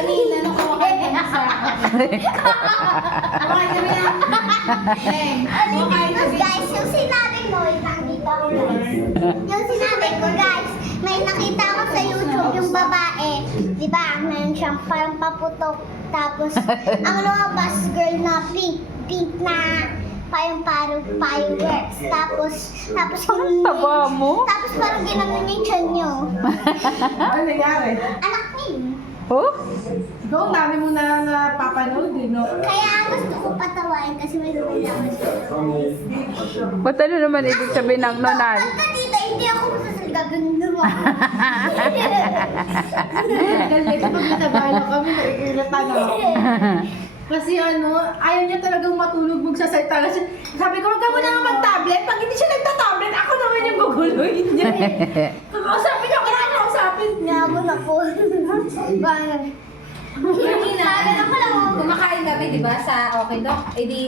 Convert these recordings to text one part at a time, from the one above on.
kanina nung kumakain ka sa akin. Kumakain kami na. Guys, yung sinabi ko, nakita ko yung sinabi ko, guys, may nakita ko sa YouTube yung babae, di ba, meron siyang parang paputok, tapos ang lumabas girl na pink na fireworks, tapos Ang taba mo. tapos parang ginanon yung tiyan niyo. Ano nangyari? Anak niya yun. Oh? Ikaw, ang dami mo na napapanood eh, no? Kaya gusto ko patawain kasi may lumilaman siya. Ba't ano naman ibig sabihin ng nonan? Pagka dito, hindi ako masasalga, ganun naman. Dahil pag natabahan kami, nakikilatan ako. Kasi ayaw niya talagang matulog magsasalita. Kasi sabi ko, wag ka muna nga mag-tablet. Pag hindi siya nagta-tablet, ako naman yung guguluhin niya. Kakausapin niya, kailangan kausapin. Nabon ako. Bakit? Kanina, ganun pa lang, kumakain kami, di ba, sa Okay Doc. Eh di,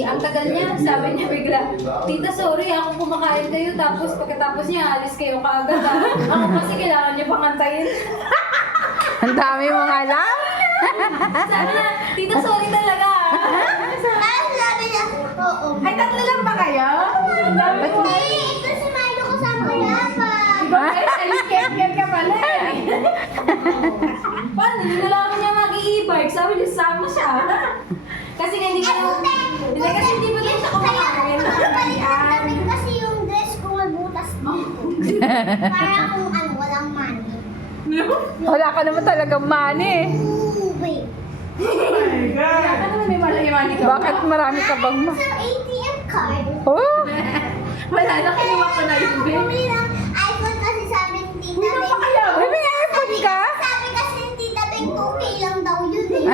ang tagal niya, sabi niya bigla, Tita, sorry, ako kumakain kayo, tapos pagkatapos niya, alis kayo kaagad. Ako kasi kailangan niya pangantayin. Ang dami mong alam? Sabi niya, Tita, sorry talaga. Sabi niya, oo. Ay, tatlo lang ba kayo? Ang dami mo. Hindi, ito si Milo kasama ko yapan. Ikaw, alis ka pala eh. Paano? Hindi na lang niya mag-i-e-bike. Sabi niya, sama siya. Kasi nga hindi ko hindi kasi hindi pa din siya kumakain. Balikan namin kasi yung dress ko magbutas dito. Para kung walang money. Wala ka naman talagang money. Wait. Kaya ka naman may malayamani ka. Bakit marami ka bang Sa ATM card. Oh? Wala na, kinuha ko na yun, babe. Bumili ng iPhone kasi sabi ni Tita Wala pa Beng. kaya? Uy, may iPhone ka? Sabi kasi ni Tita Beng, okay lang daw yun eh.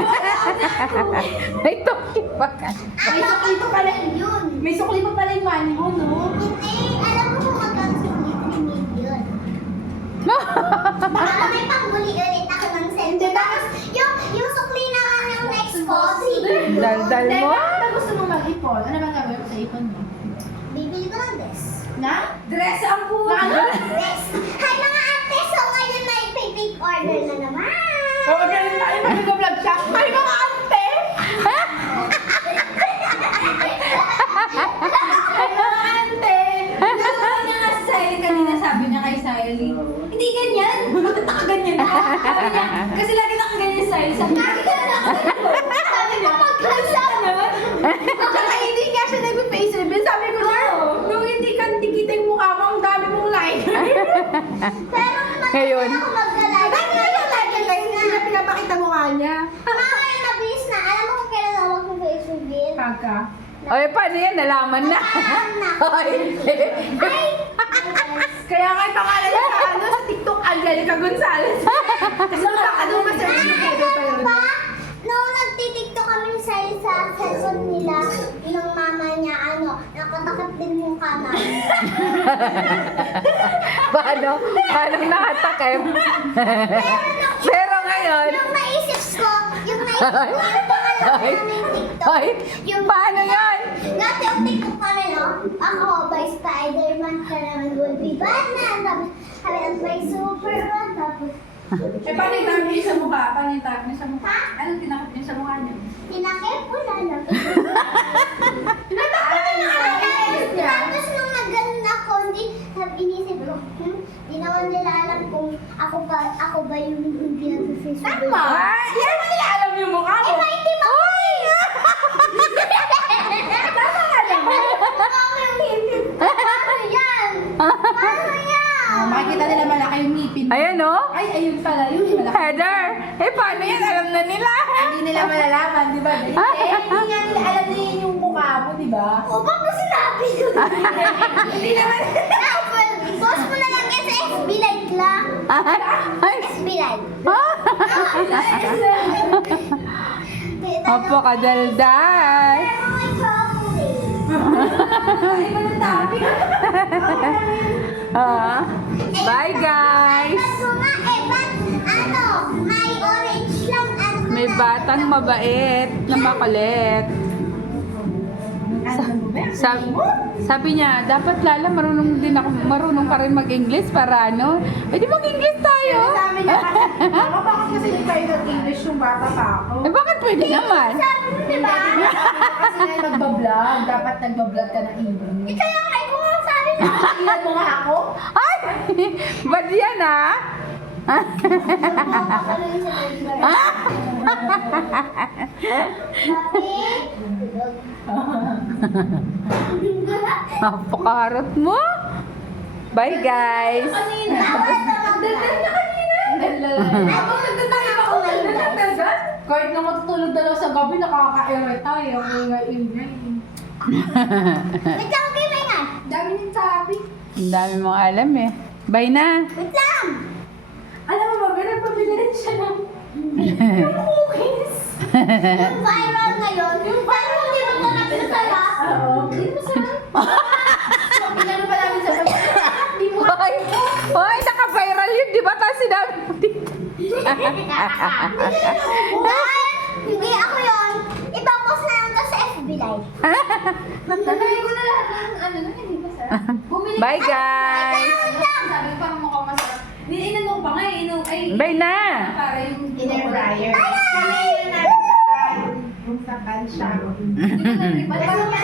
May toki pa ka. May sukli pa pala. Yun. May sukli pa pala yung money mo, no? Hindi, alam mo kung magkano sa 3 million. Baka may panghuli ulit ako ng cellphone. Tapos yung sukli naman yung next ko, sige. Daldal mo? Teka, ano gusto mo mag-ipon? Ano bang gagawin mo sa ipon mo? Bibili ko ng dress. Na? Dress ang Na puno. ano? Dress. Hi mga ate, so ngayon may pick order na naman. Oo, ganun tayo mag-vlog siya. Ay, mga ante! Ay, mga ante! Sabi niya nga si Siley kanina, sabi niya kay Siley, hindi ganyan. Bakit nakaganyan ka? Sabi niya, kasi lagi nakaganyan si Siley. Sabi niya, bakit ka na nakaganyan? Sabi niya, magkansa na. Tsaka hindi nga siya nag-face reveal. Sabi ko na, nung hindi ka kita yung mukha mo, ang dami mong like. Pero Ngayon. ako maglalagay. Dami na yung like and like, hindi na pinapakita mukha niya. Ngayon mabilis na. Alam mo kung kailan ako mag-face reveal? Pagka. Oy, paano yan? Nalaman na. Alam na. Oy. Ay! Kaya nga yung pangalan niya sa sa TikTok, Angelica Gonzalez. Kasi baka doon ma-search yung pwede pa yun. Pa, nung nagtitiktok kami ni Sally sa cellphone nila, ng mama niya, nakatakot din mukha namin. Paano? Paano nakatakip? Pero ngayon, Yung naisip ko, yung pangalan Ay. namin TikTok, Ay, paano yan? dati yung TikTok kami, no? Ako, by Spider-Man, ka naman will be Batman, tapos kami by Superman, tapos Eh, paano yung tap niyo sa mukha? Paano yung tap niyo sa mukha? Ha? Anong tinakot niyo sa mukha niyo? tinakip ko na lang. Ay, Tapos nung nag-ganon ako, inisip ko, di naman nila alam kung ako ba yung hindi nag-face reveal. Tama! Hindi naman nila alam yung mukha mo. Eh, maitim ako eh! Tama nga naman. Ako yung hindi. Paano yan? Paano yan? Makikita nila malaki yung ngipin. Ayan o. Ay, ayun pala. Yun yung malaki. Heather. Eh, paano yan? Alam na nila. Hindi nila malalaman, di ba? Hindi nga nila alam na yun yung mukha mo, di ba? O, ba't mo sinabi yun? Hindi naman. Apple, post mo na lang yan sa FB Live lang. Ay. FB Live. Opo, kadaldal. Pero may chocolate. Iba ng topic. Bye, guys. Ba't mo nga ba't may orange lang at May batang mabait na makulit. Sabi niya, dapat Lala, marunong ka rin mag-English para ano? Eh di mag-English tayo. Sabi niya kasi, bakit kasi hindi kayo nag-English yung nung bata pa ako. Eh, bakit pwede naman? Sabi mo, di ba? Kasi nga nagbablog, dapat nagbablog ka ng English. Kaya nga, ikaw nga sabi na. Ilan mo nga ako? Ay! Ba't yan ah? Napakaharot mo. Bye guys. Kanina. Daldal na kanina. Habang nagtataya ako, daldal na daldal. Kahit na matutulog dalaw sa gabi, nakaka-irita eh. Ang ingay-ingay. Wait lang, okay, may nga. Dami ng topic. Ang dami mong alam eh. Bye na. Wait lang. Alam mo ba, nagpabili rin siya ng cookies. Yung viral ngayon, yung viral hindi mo ito nagsasalap. Oo. Hindi mo sarap. Pinano pa namin sa Hindi mo Hoy! Hoy! Naka-viral yun, di ba? Tapos sinabi mo dito. Dahil hindi ako yun, ipapost na lang to sa FB Live. Nalagay ko na lahat ng ano na, hindi ba sarap? Bumili Bye ka. guys. Sabi ko parang mukhang masarap. Niinan mo pa nga eh. Ay, Bye na. para yung inner fryer. Kami yun namin sa pan. Yung sa pan siya. Hindi ko na-rip. Kasi